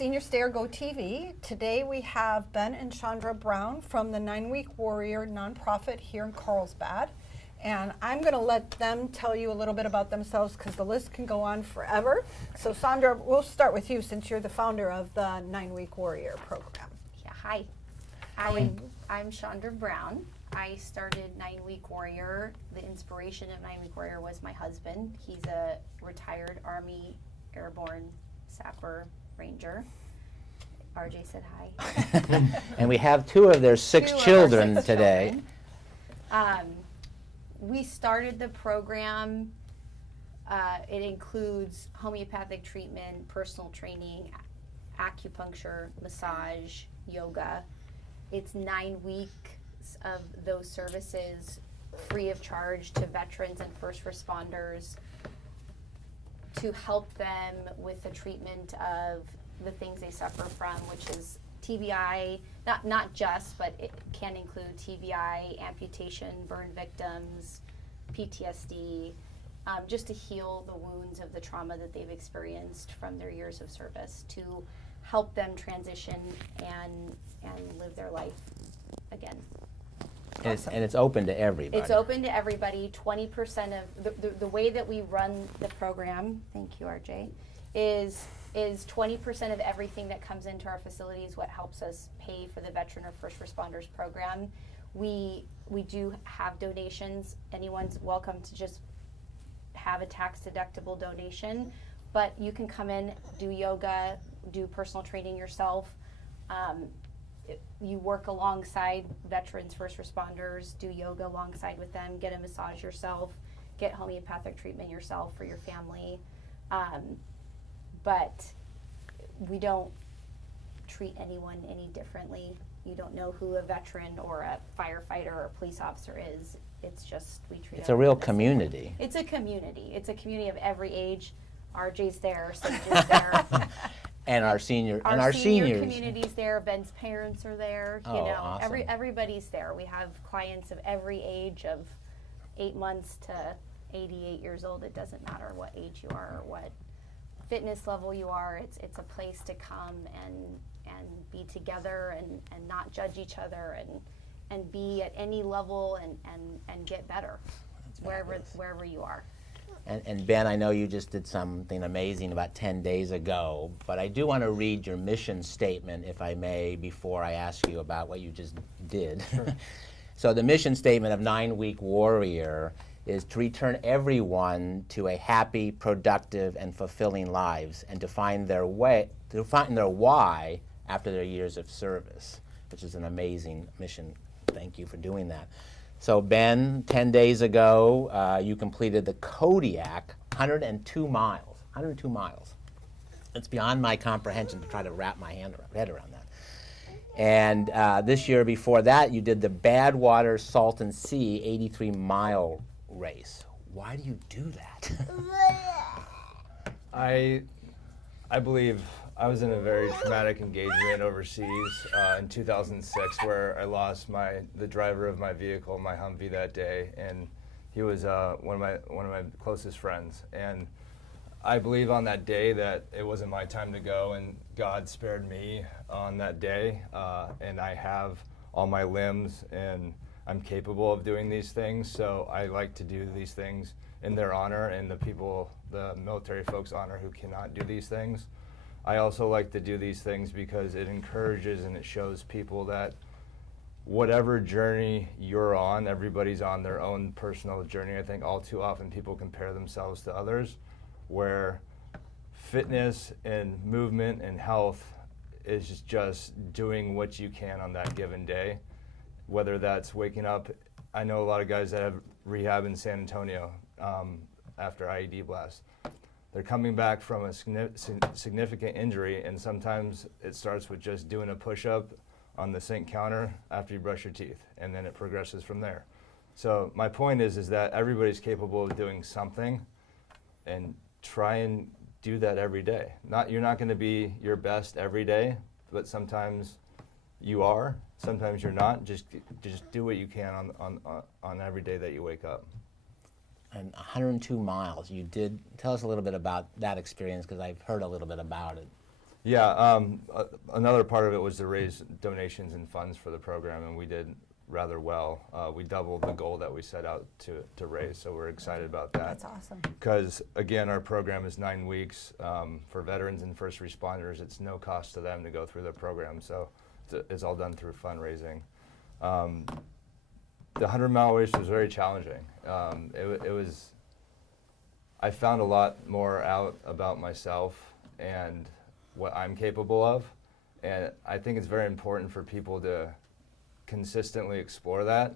Senior Stay or Go TV. Today we have Ben and Chandra Brown from the 9-Week Warrior nonprofit here in Carlsbad. And I'm going to let them tell you a little bit about themselves because the list can go on forever. So Chandra, we'll start with you since you're the founder of the 9-Week Warrior program. Yeah, hi. I'm Chandra Brown. I started 9-Week Warrior. The inspiration of 9-Week Warrior was my husband. He's a retired Army Airborne Sapper Ranger. RJ said hi. And we have two of their six children today. We started the program. It includes homeopathic treatment, personal training, acupuncture, massage, yoga. It's 9 weeks of those services free of charge to veterans and first responders to help them with the treatment of the things they suffer from, which is TBI, not just, but it can include TBI, amputation, burn victims, PTSD, just to heal the wounds of the trauma that they've experienced from their years of service, to help them transition and live their life again. And it's open to everybody. It's open to everybody. 20% of the way that we run the program, thank you, RJ, is 20% of everything that comes into our facility is what helps us pay for the veteran or first responders program. We do have donations. Anyone's welcome to just have a tax deductible donation, but you can come in, do yoga, do personal training yourself. You work alongside veterans, first responders, do yoga alongside with them, get a massage yourself, get homeopathic treatment yourself for your family. But we don't treat anyone any differently. You don't know who a veteran or a firefighter or a police officer is. It's just we treat. It's a real community. It's a community. It's a community of every age. RJ's there, Sage's there. And our seniors. Community's there. Ben's parents are there. Oh, you know, awesome. Everybody's there. We have clients of every age, of 8 months to 88 years old. It doesn't matter what age you are or what fitness level you are. It's a place to come and be together and not judge each other and be at any level and get better wherever you are. And Ben, I know you just did something amazing about 10 days ago, but I do want to read your mission statement, if I may, before I ask you about what you just did. Sure. So the mission statement of 9-Week Warrior is to return everyone to a happy, productive, and fulfilling lives, and to find their why after their years of service, which is an amazing mission. Thank you for doing that. So Ben, 10 days ago, you completed the Kodiak, 102 miles. 102 miles. It's beyond my comprehension to try to wrap my head around that. And this year before that, you did the Badwater Salton Sea 83-mile race. Why do you do that? I believe I was in a very traumatic engagement overseas in 2006, where I lost the driver of my vehicle, my Humvee, that day, and he was one of my closest friends. And I believe on that day that it wasn't my time to go, and God spared me on that day, and I have all my limbs, and I'm capable of doing these things. So I like to do these things in their honor and the military folks' honor who cannot do these things. I also like to do these things because it encourages and it shows people that whatever journey you're on, everybody's on their own personal journey. I think all too often people compare themselves to others, where fitness and movement and health is just doing what you can on that given day, whether that's waking up. I know a lot of guys that have rehab in San Antonio after IED blast. They're coming back from a significant injury, and sometimes it starts with just doing a push-up on the sink counter after you brush your teeth, and then it progresses from there. So my point is that everybody's capable of doing something, and try and do that every day. You're not going to be your best every day, but sometimes you are, sometimes you're not. Just do what you can on every day that you wake up. And 102 miles. You did tell us a little bit about that experience, because I've heard a little bit about it. Yeah, another part of it was to raise donations and funds for the program, and we did rather well. We doubled the goal that we set out to raise, so we're excited about that. That's awesome. Because, again, our program is 9 weeks. For veterans and first responders, it's no cost to them to go through the program, so it's all done through fundraising. The 100-mile race was very challenging. I found a lot more out about myself and what I'm capable of, and I think it's very important for people to consistently explore that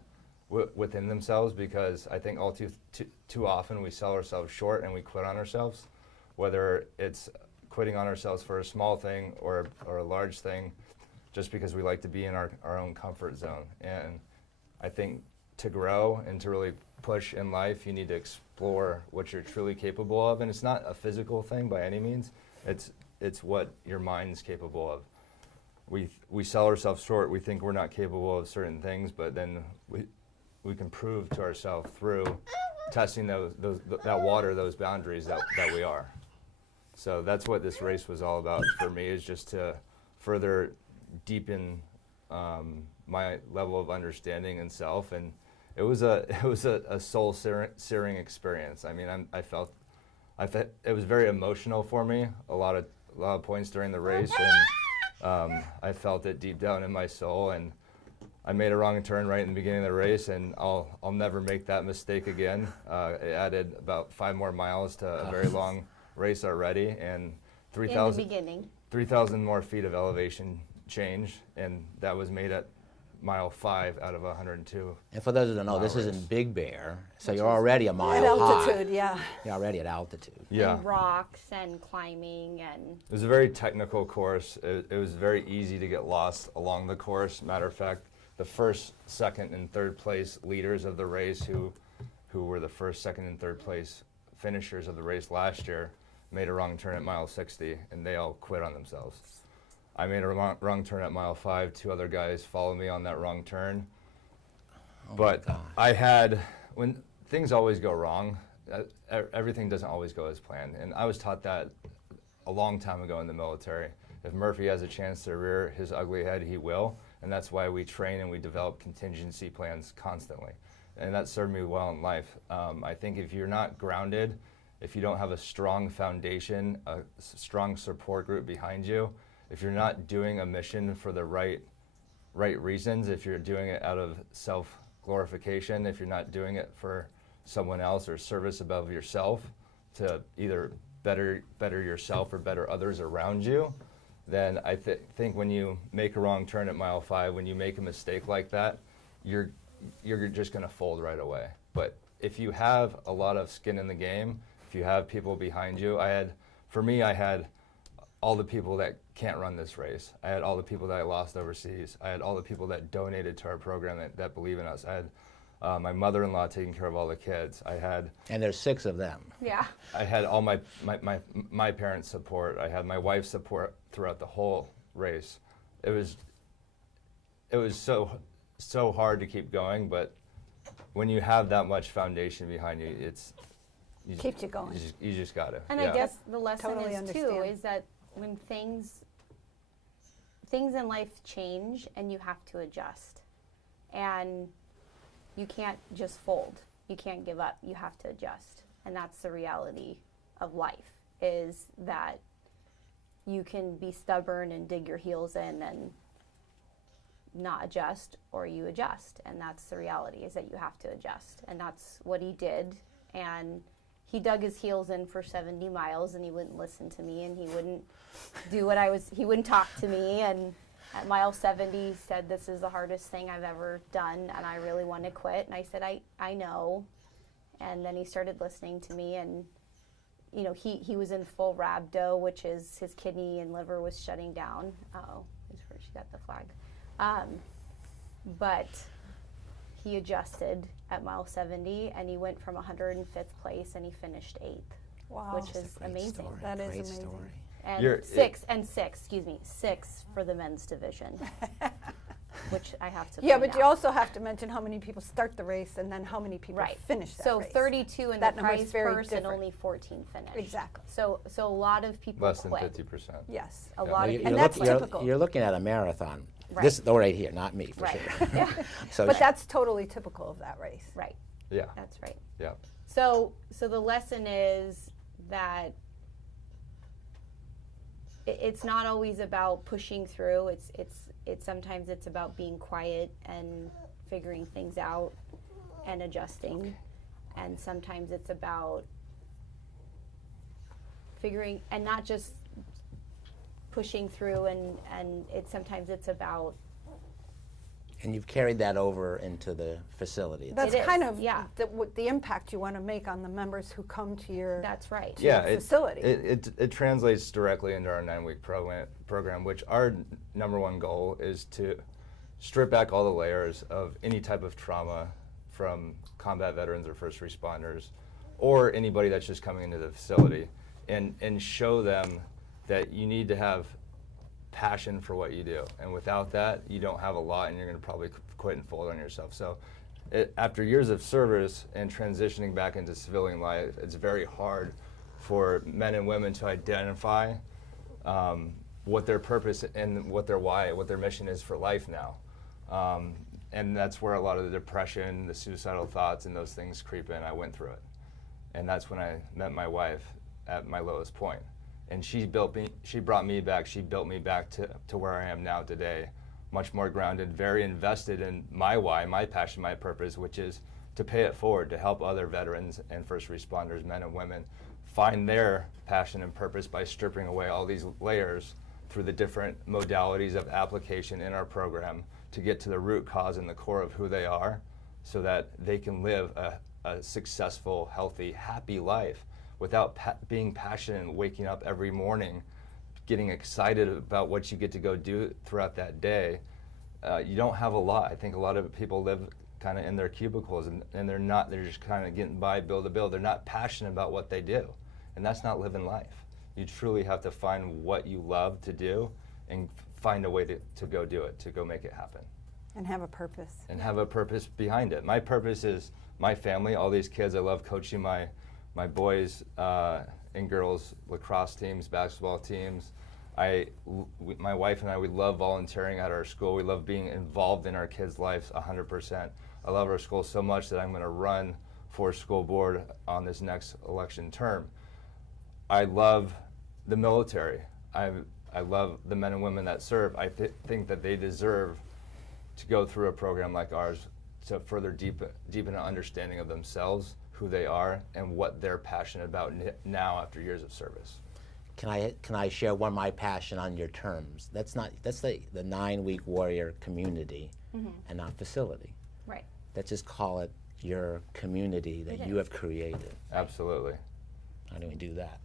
within themselves, because I think all too often we sell ourselves short and we quit on ourselves, whether it's quitting on ourselves for a small thing or a large thing, just because we like to be in our own comfort zone. And I think to grow and to really push in life, you need to explore what you're truly capable of, and it's not a physical thing by any means. It's what your mind's capable of. We sell ourselves short. We think we're not capable of certain things, but then we can prove to ourselves through testing that water, those boundaries that we are. So that's what this race was all about for me, is just to further deepen my level of understanding and self. And it was a soul searing experience. I mean, I felt it was very emotional for me. A lot of points during the race, and I felt it deep down in my soul. And I made a wrong turn right in the beginning of the race, and I'll never make that mistake again. It added about 5 more miles to a very long race already, and 3,000 more feet of elevation change, and that was made at mile 5 out of 102. And for those who don't know, this is in race. Big Bear, so you're already a At mile altitude, high. yeah. You're already at altitude. Yeah. And rocks and climbing and It was a very technical course. It was very easy to get lost along the course. Matter of fact, the first, second, and third place leaders of the race, who were the first, second, and third place finishers of the race last year, made a wrong turn at mile 60, and they all quit on themselves. I made a wrong turn at mile 5. 2 other guys followed me on that wrong turn. Oh But my gosh. when things always go wrong, everything doesn't always go as planned. And I was taught that a long time ago in the military. If Murphy has a chance to rear his ugly head, he will. And that's why we train and we develop contingency plans constantly. And that served me well in life. I think if you're not grounded, if you don't have a strong foundation, a strong support group behind you, if you're not doing a mission for the right reasons, if you're doing it out of self-glorification, if you're not doing it for someone else or service above yourself to either better yourself or better others around you, then I think when you make a wrong turn at mile 5, when you make a mistake like that, you're just going to fold right away. But if you have a lot of skin in the game, if you have people behind you, I had all the people that can't run this race. I had all the people that I lost overseas. I had all the people that donated to our program that believe in us. I had my mother-in-law taking care of all the kids. And there's 6 of them. yeah. I had all my parents' support. I had my wife's support throughout the whole race. It was so hard to keep going, but when you have that much foundation behind you, Keeps you going. You just got to. And yeah. I guess the lesson Totally is too understand. is that when things in life change and you have to adjust, and you can't just fold. You can't give up. You have to adjust, and that's the reality of life. Is that you can be stubborn and dig your heels in and not adjust, or you adjust, and that's the reality. Is that you have to adjust, and that's what he did. And he dug his heels in for 70 miles, and he wouldn't listen to me, and he wouldn't do he wouldn't talk to me. And at mile 70, he said, "This is the hardest thing I've ever done, and I really want to quit." And I said, I know. And then he started listening to me, and he was in full rhabdo, which is his kidney and liver was shutting down. Oh, that's where she got the flag. But he adjusted at mile 70, and he went from 105th place, and he finished 8th, Wow. which is amazing. That is Great amazing. story. And sixth for the men's division. which I have to Yeah, find but you out. also have to mention how many people start the race and then how many people Right. finish that So race. 32 in That the number's prize very purse and different. only 14 finished. Exactly. So a lot of people Less than quit. 50%. Yes. A Yeah. lot Well, of And people that's quit. typical. You're looking at a marathon. Right. This, though, right here, not me, for Right. sure. Yeah. So But that's totally typical of that race. Right. Yeah. That's right. Yeah. So the lesson is that it's not always about pushing through. It's sometimes it's about being quiet and figuring things out and adjusting, and sometimes it's about figuring and not just pushing through, and sometimes it's about And you've carried that over into the facility. That's It is, kind of yeah. the impact you want to make on the members who come to your that's right. Yeah. facility. It translates directly into our 9-week program, which our number one goal is to strip back all the layers of any type of trauma from combat veterans or first responders or anybody that's just coming into the facility, and show them that you need to have passion for what you do, and without that you don't have a lot, and you're going to probably quit and fold on yourself. So after years of service and transitioning back into civilian life, it's very hard for men and women to identify what their purpose and what their why, what their mission is for life now. And that's where a lot of the depression, the suicidal thoughts, and those things creep in. I went through it. And that's when I met my wife at my lowest point. And she brought me back, she built me back to where I am now today, much more grounded, very invested in my why, my passion, my purpose, which is to pay it forward, to help other veterans and first responders, men and women, find their passion and purpose by stripping away all these layers through the different modalities of application in our program to get to the root cause and the core of who they are, so that they can live a successful, healthy, happy life without being passionate and waking up every morning, getting excited about what you get to go do throughout that day. You don't have a lot. I think a lot of people live kind of in their cubicles, and they're just kind of getting by bill to bill. They're not passionate about what they do, and that's not living life. You truly have to find what you love to do and find a way to go do it, to go make it happen. And have a purpose. And have a purpose behind it. My purpose is my family, all these kids. I love coaching my boys and girls lacrosse teams, basketball teams. My wife and I, we love volunteering at our school. We love being involved in our kids' lives 100%. I love our school so much that I'm going to run for school board on this next election term. I love the military. I love the men and women that serve. I think that they deserve to go through a program like ours to further deepen an understanding of themselves, who they are, and what they're passionate about now after years of service. Can I share one of my passion on your terms? That's the 9-week warrior community and not facility. Right. Let's just call it your community that you have created. Absolutely. How do we do that?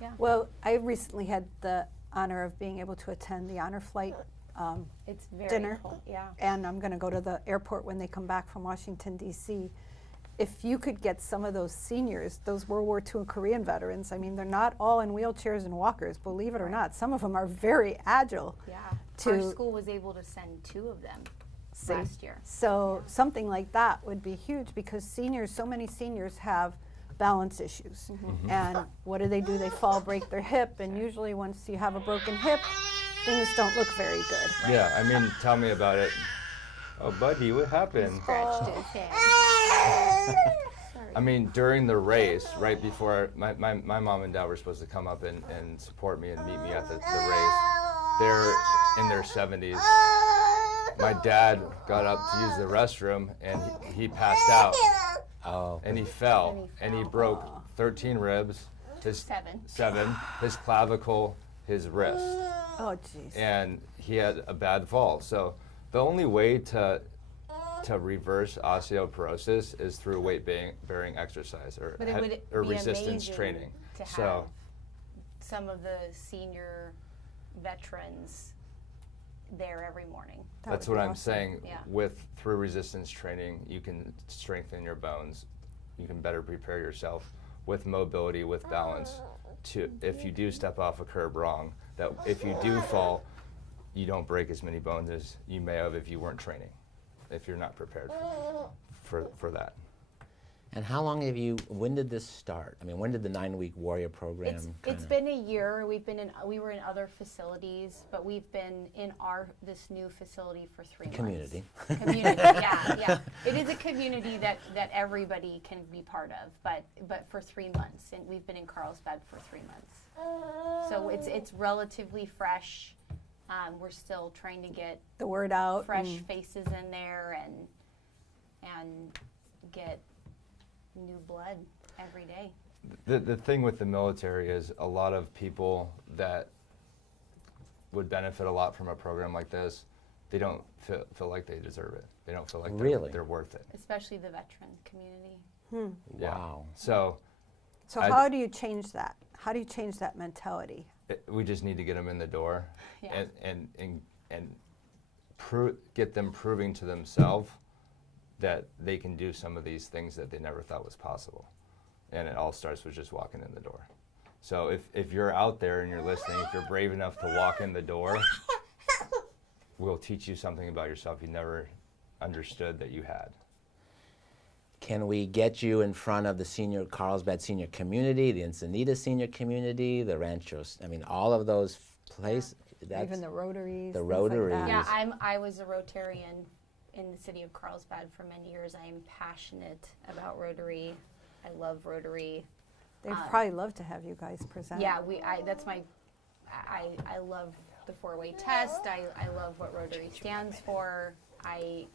Yeah. Well, I recently had the honor of being able to attend the honor flight It's very dinner. cool. Yeah. And I'm going to go to the airport when they come back from Washington, D.C. If you could get some of those seniors, those World War II and Korean veterans, I mean, they're not all in wheelchairs and walkers, believe it or not. Some of them are very agile. Yeah. To Our school was able to send 2 of them see. last year. So something like that would be huge, because so many seniors have balance issues. And what do? They fall, break their hip, and usually once you have a broken hip, things don't look very good. Yeah, I mean, tell me about it. Oh, buddy, what happened? Scratched his head. I mean, during the race, right before my mom and dad were supposed to come up and support me and meet me at the race. They're in their 70s. My dad got up to use the restroom, and he passed out. Oh, And he fell, and he broke 13 ribs, his 7, his clavicle, his wrist, Oh, jeez. and he had a bad fall. So the only way to reverse osteoporosis is through weight-bearing exercise or But it would or be resistance amazing training. to have So some of the senior veterans there every morning. That that's would what be I'm awesome. saying. Yeah. Through resistance training, you can strengthen your bones. You can better prepare yourself with mobility, with balance. If you do step off a curb wrong, that if you do fall, you don't break as many bones as you may have if you weren't training, if you're not prepared for that. And how long when did this start? I mean, when did the 9-week warrior program It's been a year. We were in other facilities, but we've been in this new facility for 3 months. Community. Community, yeah. It is a community that everybody can be part of, but for 3 months, and we've been in Carlsbad for 3 months. So it's relatively fresh. We're still trying to get The word out. fresh faces in there and get new blood every day. The thing with the military is a lot of people that would benefit a lot from a program like this, they don't feel like they deserve it. They don't feel like they're worth it. Especially the veteran community. Yeah. Wow. So how do you change that? How do you change that mentality? we just need to get them in the door Yeah. and get them proving to themselves that they can do some of these things that they never thought was possible. And it all starts with just walking in the door. So if you're out there and you're listening, if you're brave enough to walk in the door, we'll teach you something about yourself you never understood that you had. Can we get you in front of the Carlsbad senior community, the Encinitas senior community, the Ranchos? I mean, all of those places. Even the Rotaries. The things like Rotaries. that. Yeah, I was a Rotarian in the city of Carlsbad for many years. I am passionate about Rotary. I love Rotary. They'd probably love to have you guys present. Yeah, I love the 4-way test. I love what Rotary stands for. I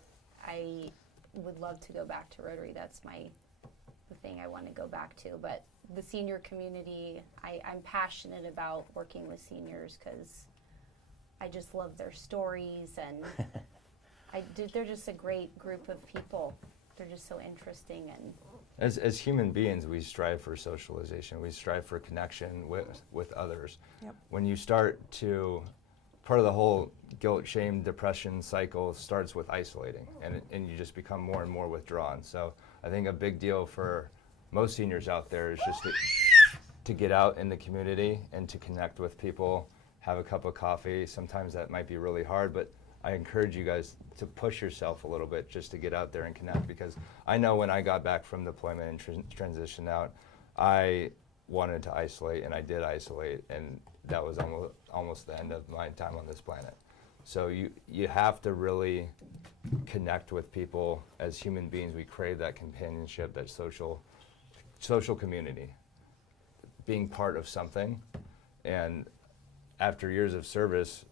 would love to go back to Rotary. That's the thing I want to go back to. But the senior community, I'm passionate about working with seniors because I just love their stories, and they're just a great group of people. They're just so interesting. And As human beings, we strive for socialization. We strive for connection with others. Yep. When you start to, part of the whole guilt, shame, depression cycle starts with isolating, and you just become more and more withdrawn. So I think a big deal for most seniors out there is just to get out in the community and to connect with people, have a cup of coffee. Sometimes that might be really hard, but I encourage you guys to push yourself a little bit just to get out there and connect, because I know when I got back from deployment and transitioned out, I wanted to isolate, and I did isolate, and that was almost the end of my time on this planet. So you have to really connect with people. As human beings, we crave that companionship, that social community, being part of something. And after years of service,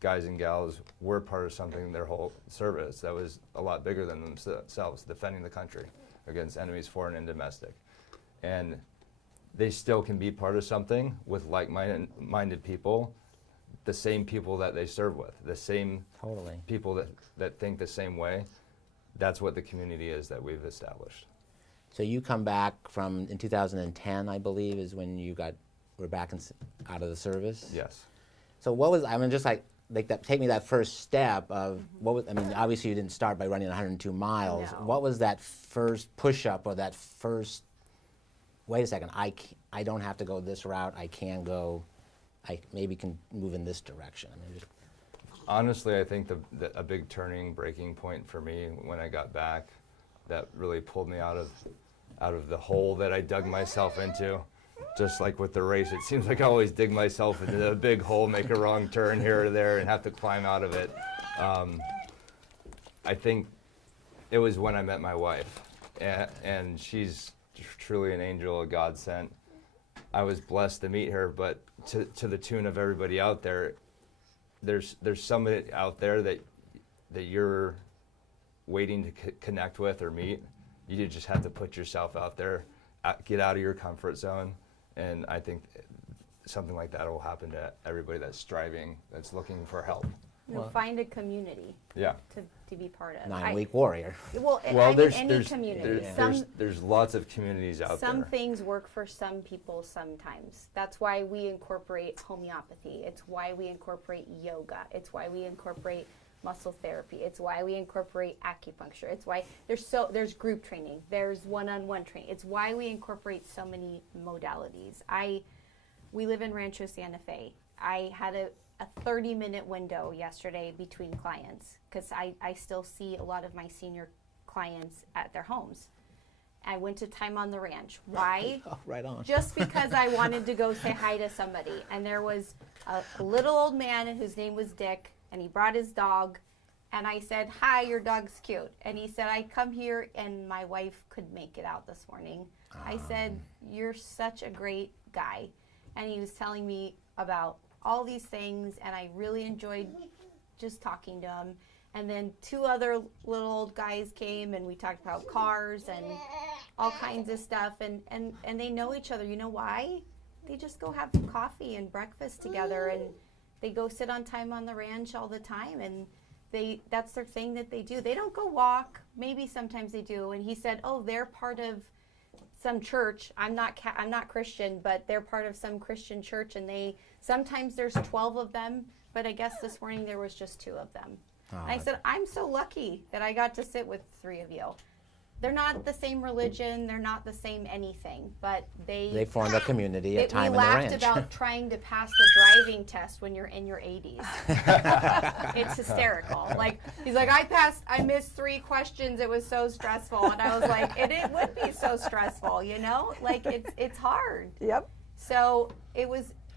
guys and gals were part of something their whole service that was a lot bigger than themselves, defending the country against enemies, foreign and domestic. And they still can be part of something with like-minded people, the same people that they serve with, the same Totally. people that think the same way. That's what the community is that we've established. So you come back in 2010, I believe, is when were back out of the service? Yes. So what was, I mean, just like that, take me that first step of, obviously you didn't start by running 102 miles. No. What was that first push-up or that first, wait a second, I don't have to go this route, I can go, I maybe can move in this direction? I mean, Honestly, I think a big breaking point for me when I got back, that really pulled me out of the hole that I dug myself into. Just like with the race, it seems like I always dig myself into a big hole, make a wrong turn here or there, and have to climb out of it. I think it was when I met my wife, and she's truly an angel, a God sent. I was blessed to meet her, but to the tune of everybody out there, there's somebody out there that you're waiting to connect with or meet. You just have to put yourself out there, get out of your comfort zone, and I think something like that will happen to everybody that's striving, that's looking for help. find a community Yeah. to be part of. 9-week warrior. Well, There's any community. there's lots of communities out there. Some things work for some people sometimes. That's why we incorporate homeopathy. It's why we incorporate yoga. It's why we incorporate muscle therapy. It's why we incorporate acupuncture. It's why there's group training. There's one-on-one training. It's why we incorporate so many modalities. We live in Rancho Santa Fe. I had a 30-minute window yesterday between clients because I still see a lot of my senior clients at their homes. I went to Time on the Ranch. Why? Oh, right on. Just because I wanted to go say hi to somebody. And there was a little old man whose name was Dick, and he brought his dog. And I said, "Hi, your dog's cute." And he said, "I come here and my wife could make it out this morning." I said, "You're such a great guy." And he was telling me about all these things, and I really enjoyed just talking to him. And then 2 other little old guys came, and we talked about cars and all kinds of stuff. And they know each other. You know why? They just go have coffee and breakfast together, and they go sit on Time on the Ranch all the time. And that's their thing that they do. They don't go walk. Maybe sometimes they do. And he said, "Oh, they're part of some church. I'm not Christian, but they're part of some Christian church, and sometimes there's 12 of them, but I guess this morning there was just 2 of them." And I said, "I'm so lucky that I got to sit with 3 of you." They're not the same religion, they're not the same anything, but they formed a community at Time on we the laughed Ranch. about trying to pass the driving test when you're in your 80s. It's hysterical. Like, he's like, I missed 3 questions. It was so stressful. And I was like, it would be so stressful, you know? Like, it's hard. Yep. So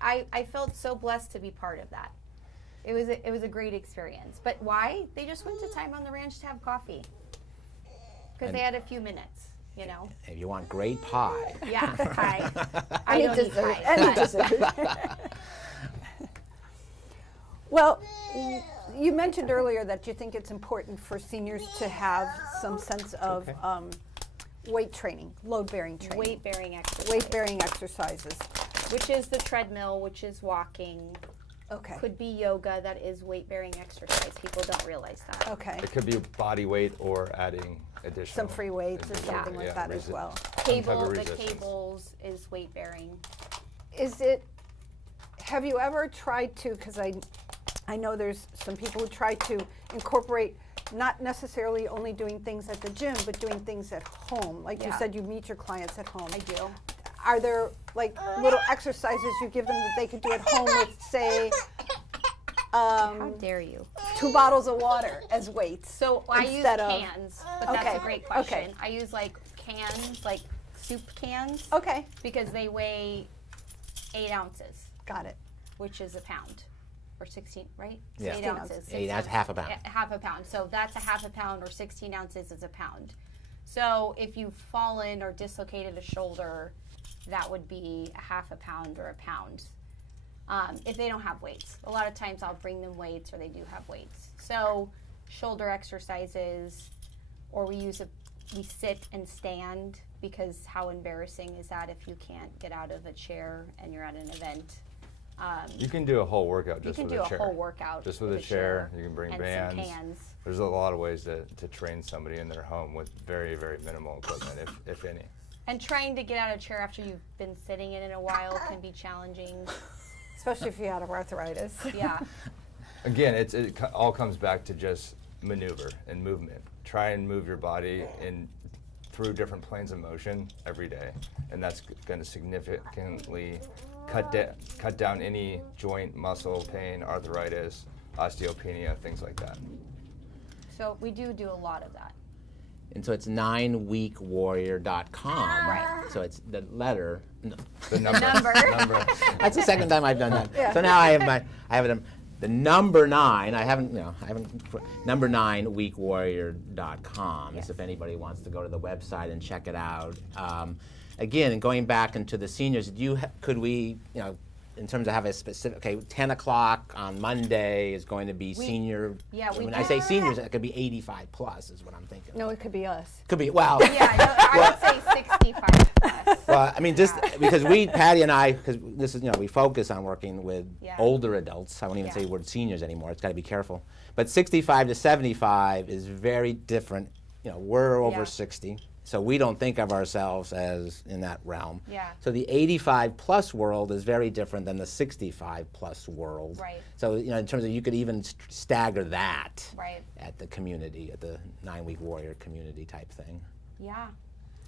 I felt so blessed to be part of that. It was a great experience. But why? They just went to Time on the Ranch to have coffee. Because they had a few minutes, you know? If you want great pie. Yeah, pie. I don't eat pie. Any but- dessert. Well, you mentioned earlier that you think it's important for seniors to have some sense of weight training, load-bearing training. Weight-bearing exercise. Weight-bearing exercises. Which is the treadmill, which is walking. Okay. Could be yoga, that is weight-bearing exercise. People don't realize that. Okay. It could be body weight or adding additional. Some free weights or something like that as well. Some type of The resistance. cables is weight-bearing. Have you ever tried to, because I know there's some people who try to incorporate not necessarily only doing things at the gym, but doing things at home. Like you Yeah. said, you meet your clients at home. I do. Are there like little exercises you give them that they could do at home with, say, How dare you? 2 bottles of water as weights? So I use instead of- cans, but that's Okay, a great okay. question. I use like cans, like soup cans, Okay, because they weigh 8 ounces, got it. which is a pound, or 16, right? It's Yeah. 8 16 ounces. ounces. 8 ounces, half a pound. Half a pound. So that's a half a pound, or 16 ounces is a pound. So if you've fallen or dislocated a shoulder, that would be a half a pound or a pound. If they don't have weights. A lot of times I'll bring them weights, or they do have weights. So shoulder exercises, or we sit and stand, because how embarrassing is that if you can't get out of a chair and you're at an event? You can do a whole workout You just can with do a a chair. whole workout Just with a chair. You can bring and bands. some cans. There's a lot of ways to train somebody in their home with very, very minimal equipment, if any. And trying to get out of a chair after you've been sitting in it a while can be challenging. Especially if you have arthritis. Yeah. Again, all comes back to just maneuver and movement. Try and move your body through different planes of motion every day, and that's going to significantly cut down any joint, muscle pain, arthritis, osteopenia, things like that. So we do a lot of that. And so it's 9weekwarrior.com. Right. So it's the letter. No. The number. Number. That's the second time I've done that. Yeah. So now I have the number 9. Number 9weekwarrior.com. Yes. So if anybody wants to go to the website and check it out. Again, going back into the seniors, could we, in terms of have a specific, 10 o'clock on Monday is going to be senior. yeah, we when do- I say seniors, it could be 85 plus is what I'm thinking. No, it could be us. Could be, well. Yeah, I would say 65 plus. Well, I mean, just because Patty and I, because this is, we focus on working with Yeah. older adults. I won't even Yeah. say the word seniors anymore. It's got to be careful. But 65 to 75 is very different. We're over Yeah. 60, so we don't think of ourselves as in that realm. Yeah. So the 85 plus world is very different than the 65 plus world. Right. So, in terms of, you could even stagger that Right. at the community, at the 9-week warrior community type thing. Yeah.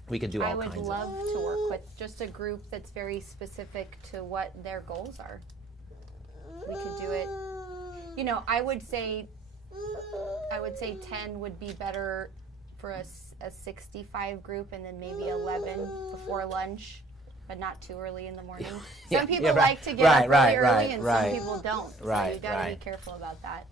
We could do all I would kinds love to work with just a group that's very specific to what their goals are. We could do it. You know, I would say 10 would be better for a 65 group, and then maybe 11 before lunch, but not too early in the morning. Some people right. like to get up really early, Right, and right. some people don't. Right, So you got to right. be careful about that.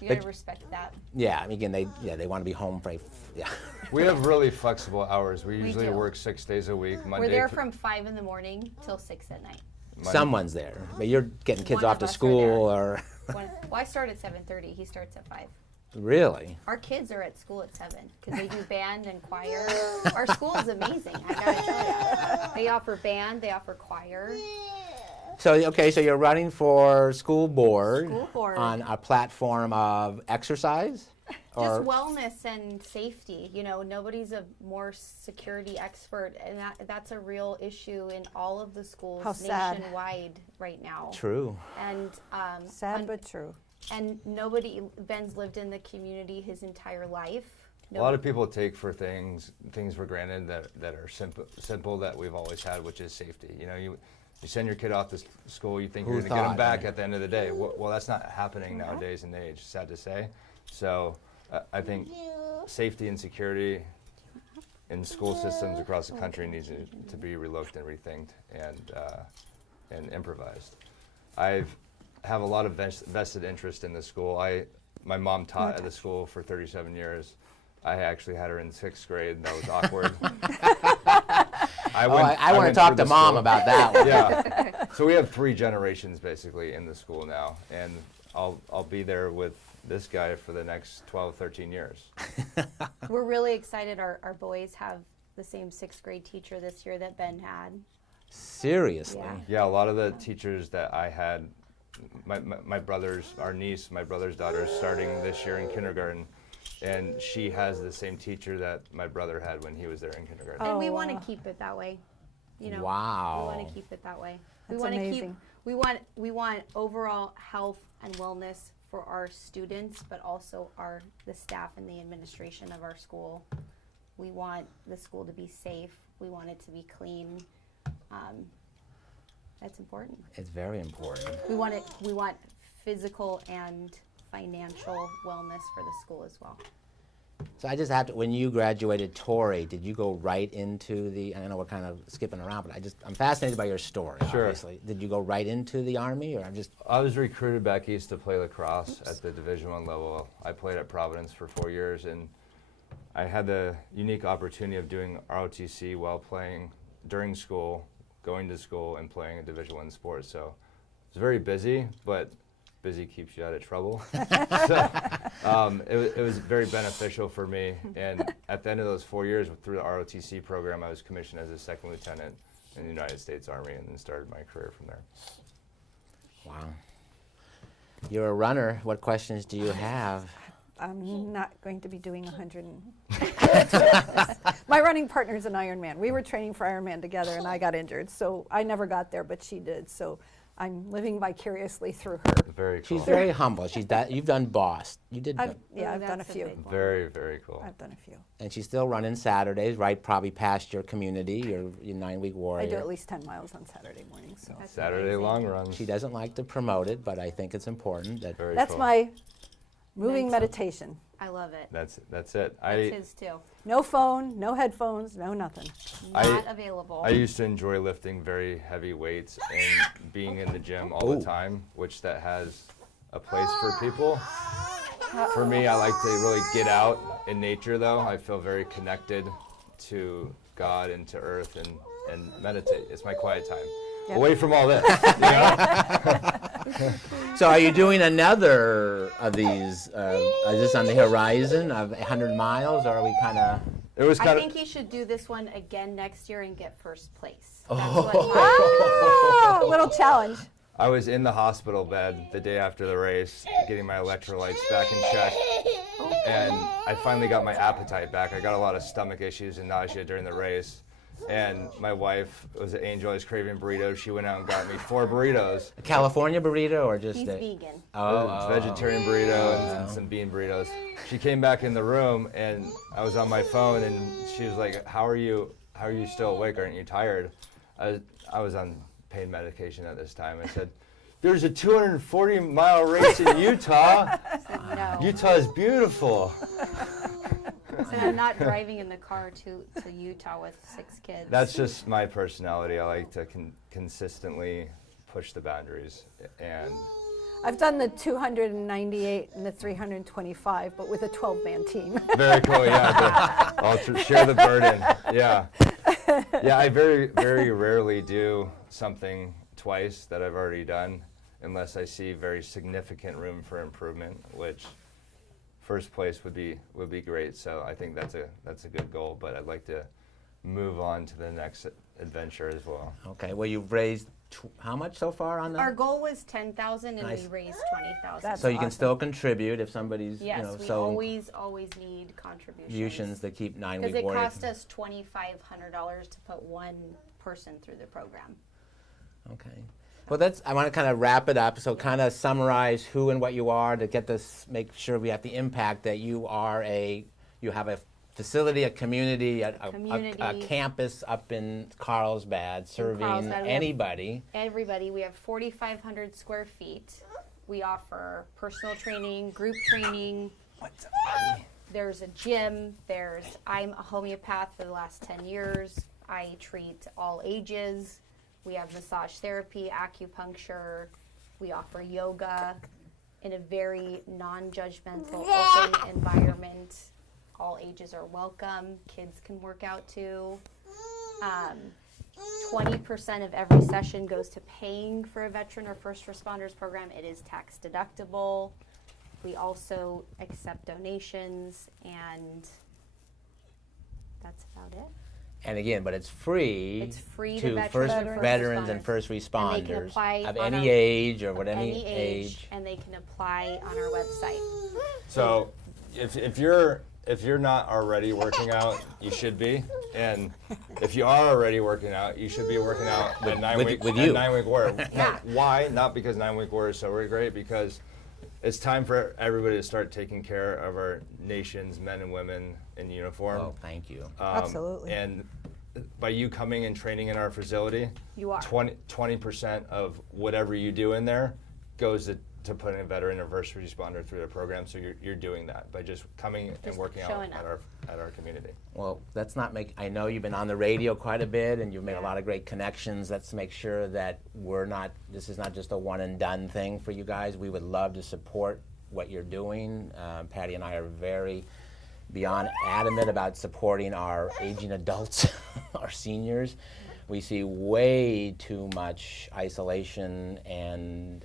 You But- got to respect that. Yeah, I mean, again, they want to be home for yeah. We have really flexible hours. We We usually do. work 6 days a week. Monday We're there th- from 5 in the morning till 6 at night. Someone's there, but you're getting kids One off of to us are school or Well, I start at 7:30. He starts at 5. really? Our kids are at school at 7 because they do band and choir. Our school is amazing. I gotta tell you, they offer band, they offer choir. So okay, so you're running for school board, School board. on a platform of exercise, Just wellness and safety. You know, nobody's a more security expert, and that's a real issue in all of the schools How sad. nationwide right now. True. And Sad but true. and Ben's lived in the community his entire life. A lot of people take for things for granted that are simple that we've always had, which is safety. You know, you send your kid off to school, you think Who you're going to get them thought, back right? at the end of the day. Well, that's not happening nowadays in age, sad to say. So I think safety and security in school systems across the country needs to be relooked and rethinked and improvised. I have a lot of vested interest in the school. My mom taught at the school for 37 years. I actually had her in 6th grade. That was awkward. I want to went talk through to the Mom school. about that one. Yeah. So we have 3 generations basically in the school now, and I'll be there with this guy for the next 12, 13 years. We're really excited. Our boys have the same 6th grade teacher this year that Ben had. Seriously. Yeah. Yeah, a lot of the teachers that I had, my brother's, our niece, my brother's daughter is starting this year in kindergarten, and she has the same teacher that my brother had when he was there in kindergarten. And Oh, we want to wow. keep it that way. You know, Wow. we want to keep it that way. That's we want to keep. amazing. We want overall health and wellness for our students, but also the staff and the administration of our school. We want the school to be safe. We want it to be clean. That's important. It's very important. We want physical and financial wellness for the school as well. So I just have to, when you graduated Torrey, did you go right into I don't know, we're kind of skipping around, but I'm fascinated by your story, Sure. obviously. Did you go right into the Army, or I was recruited back east to play lacrosse at the Division I level. I played at Providence for 4 years, and I had the unique opportunity of doing ROTC while playing during school, going to school, and playing a Division I sport. So it's very busy, but busy keeps you out of trouble. So, it was very beneficial for me. And at the end of those 4 years through the ROTC program, I was commissioned as a 2nd lieutenant in the United States Army, and then started my career from there. wow. You're a runner. What questions do you have? I'm not going to be doing 100. My running partner's an Ironman. We were training for Ironman together, and I got injured, so I never got there, but she did. So I'm living vicariously through her. Very cool. She's very humble. You've done Boss. You did, I've done a That's few. big one. Very, very cool. I've done a few. and she's still running Saturdays, right? Probably past your community, your 9-week warrior. I do at least 10 miles on Saturday morning. So That's Saturday amazing. long runs. She doesn't like to promote it, but I think it's important that Very that's cool. my moving Mental. meditation. I love it. That's it. That's his too. No phone, no headphones, no nothing. Not available. I used to enjoy lifting very heavy weights and being in the gym all Ooh. the time, which that has a place for people. For me, I like to really get out in nature, though. I feel very connected to God and to earth and meditate. It's my quiet time. Yep. Away from all this. You know? So are you doing another of these? Is this on the horizon of 100 miles, or are we kind of? It was I kind think of. he should do this one again next year and get first place. Oh. That's what Ah, little challenge. I was in the hospital bed the day after the race, getting my electrolytes back in check, and I finally got my appetite back. I got a lot of stomach issues and nausea during the race, and my wife was an angel. I was craving burritos. She went out and got me 4 burritos. A California burrito, or just he's a, vegan. Oh, Vegetarian burrito and some bean burritos. She came back in the room, and I was on my phone, and she was like, "How are you still awake? Aren't you tired?" I was on pain medication at this time. I said, there's a 240-mile race in Utah. I said, no. Utah is beautiful. I said, I'm not driving in the car to Utah with 6 kids. That's just my personality. I like to consistently push the boundaries. And I've done the 298 and the 325, but with a 12-man team. very cool, yeah. I'll share the burden. Yeah. Yeah, I very, very rarely do something twice that I've already done unless I see very significant room for improvement, which first place would be great. So I think that's a good goal, but I'd like to move on to the next adventure as well. Okay, well, you've raised how much so far on that? Our goal was 10,000 and Nice. we raised 20,000. That's So you can awesome. still contribute if somebody's, Yes, you know, we so always need contributions. contributions to keep 9 Because Week it Warrior. cost us $2,500 to put one person through the program. Okay. Well, I want to kind of wrap it up. So kind of summarize who and what you are to get this, make sure we have the impact that you have a facility, a community, a Community. campus up in Carlsbad serving Carlsbad, we have anybody. Everybody, we have 4,500 square feet. We offer personal training, group training. What's up, buddy? There's a gym. I'm a homeopath for the last 10 years. I treat all ages. We have massage therapy, acupuncture. We offer yoga in a very non-judgmental, open environment. All ages are welcome. Kids can work out too. 20% of every session goes to paying for a veteran or first responders program. It is tax deductible. We also accept donations, and that's about it. And again, but it's free. It's free to to first veterans, veterans and responders. first And they responders can apply of on any our- age or what Any age, and they can apply on our website. So if you're not already working out, you should be. And if you are already working out, you should be working out at 9 with week you. at 9 Week Warrior. Yeah. Why? Not because 9 Week Warrior is so great, because it's time for everybody to start taking care of our nation's men and women in uniform. Oh, thank you. Absolutely. And by you coming and training in our facility, You are. 20% of whatever you do in there goes to putting a veteran or first responder through the program. So you're doing that by just coming and Just working out showing at up. our community. Well, let's not make, I know you've been on the radio quite a bit and you've made a Yeah. lot of great connections. Let's make sure that this is not just a one and done thing for you guys. We would love to support what you're doing. Patty and I are very beyond adamant about supporting our aging adults, our seniors. We see way too much isolation in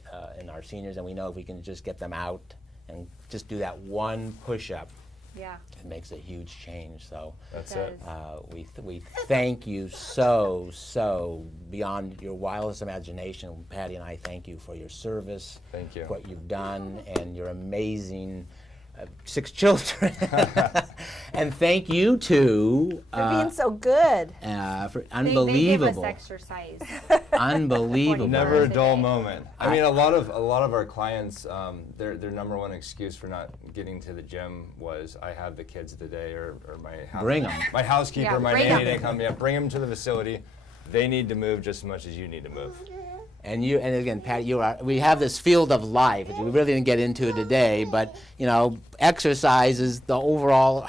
our seniors, and we know if we can just get them out and just do that one push-up, Yeah. it makes a huge change. So That's Does. it. we thank you so beyond your wildest imagination. Patty and I thank you for your service, Thank you. what you've done, and your amazing 6 children. And thank you to For being so good. for They give unbelievable, us exercise. unbelievable. Never a dull Today. moment. I mean, a lot of our clients, their number one excuse for not getting to the gym was, I have the kids today, or my Bring 'em. my housekeeper, Yeah, my bring nanny 'em. didn't come. Yeah, bring them to the facility. They need to move just as much as you need to move. And again, Pat, we have this field of life, which we really didn't get into today, but exercise is the overall.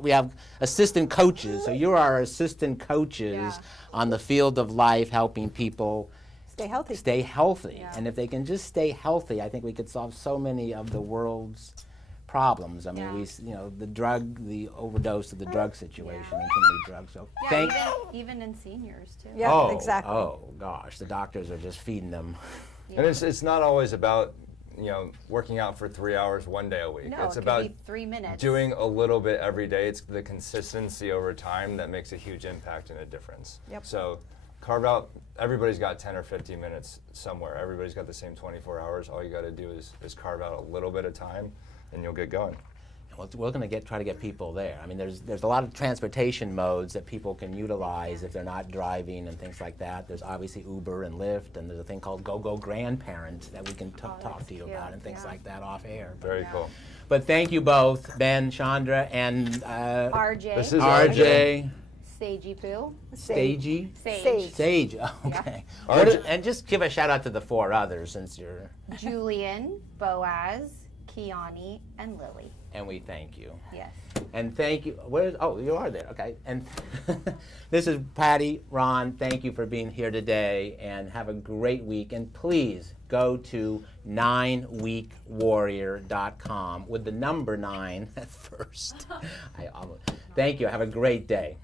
We have assistant coaches, so you're our assistant coaches Yeah. on the field of life, helping people Stay healthy. stay healthy. Yeah. And if they can just stay healthy, I think we could solve so many of the world's problems. I mean, Yeah. the overdose of the drug situation and too many drugs. So Yeah, even in seniors too. Yeah, oh, exactly. Oh gosh, the doctors are just feeding them. And it's not always about working out for 3 hours one day a week. No, It's it about could be 3 minutes. doing a little bit every day. It's the consistency over time that makes a huge impact and a difference. Yep. So carve out, everybody's got 10 or 15 minutes somewhere. Everybody's got the same 24 hours. All you got to do is carve out a little bit of time and you'll get going. Well, we're going to try to get people there. I mean, there's a lot of transportation modes that people can utilize if they're not driving and things like that. There's obviously Uber and Lyft, and there's a thing called Go Grandparent that we can talk that's to you cute, about and things yeah. like that off air. Very Yeah. cool. But thank you both, Ben, Chandra, and RJ. This is RJ. Sagey Poo. Stagey? Sage. Sage, okay. Yeah. And just give a shout out to the 4 others since you're, Julian, Boaz, Kiani, and Lily. and we thank you. Yes. And thank you. Oh, you are there. Okay. And this is Patty, Ron. Thank you for being here today, and have a great week. And please go to 9weekwarrior.com with the number 9 at first. Thank you. Have a great day.